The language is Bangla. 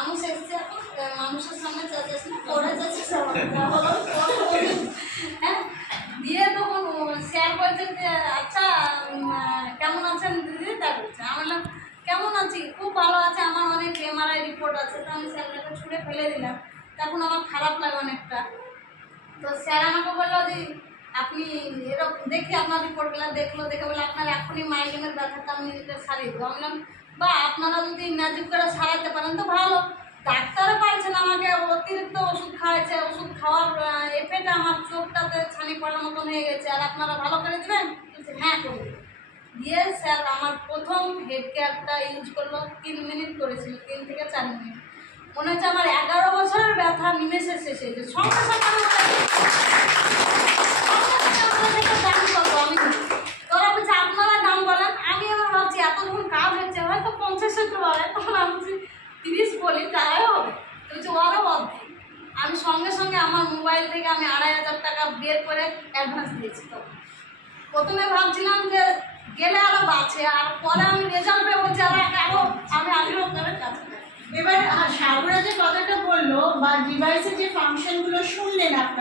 মানুষ এসছে এখন মানুষের সামনে যাচ্ছে না যাচ্ছে পরে বলি। হ্যাঁ দিয়ে তখন স্যার বলছে যে আচ্ছা কেমন আছেন দিদি? তা বলছে। আমি বললাম কেমন আছি? খুব ভালো আছে। আমার অনেক এমআরআই রিপোর্ট আছে। তো আমি স্যারটাকে ছুঁড়ে ফেলে দিলাম। তখন আমার খারাপ লাগে অনেকটা। তো স্যার আমাকে বলল যে, আপনি এরকম দেখি আপনার রিপোর্টগুলো দেখল, দেখে বলে আপনার এখনই মাইগ্রেনের ব্যথাটা আমি সারিয়ে দেবো। আমি বললাম, বা, আপনারা যদি ম্যাজিক করে সারাইতে পারেন তো ভালো ডাক্তারও পারছেন আমাকে অতিরিক্ত ওষুধ খাওয়াচ্ছে ওষুধ খাওয়ার এফেক্ট আমার চোখটাতে ছানি পড়ার মতন হয়ে গেছে। আর আপনারা ভালো করে দেবেন? হ্যাঁ করে দেবো। দিয়ে স্যার আমার প্রথম হেড কেয়ারটা ইউজ করল, তিন মিনিট করেছিল, তিন থেকে চার মিনিট মনে হচ্ছে আমার এগারো বছরের ব্যথা নিমেষে শেষ। হয়েছে সঙ্গে সঙ্গে আমার আপনারা আমি এবার ভাবছি এত যখন কাজ হচ্ছে, হয়তো আমি বলছি, তিরিশ বলি, তো আমি সঙ্গে সঙ্গে আমার মোবাইল থেকে আমি আড়াই হাজার টাকা বের করে অ্যাডভান্স দিয়েছি তো। প্রথমে ভাবছিলাম যে গেলে আরও বাঁচে, আর পরে আমি রেজাল্ট বের বলছি, আর আরও আমি আগ্রহ করে কাজ এবার সাগরা যে কথাটা বলল বা ডিভাইসের যে ফাংশনগুলো শুনলেন আপনারা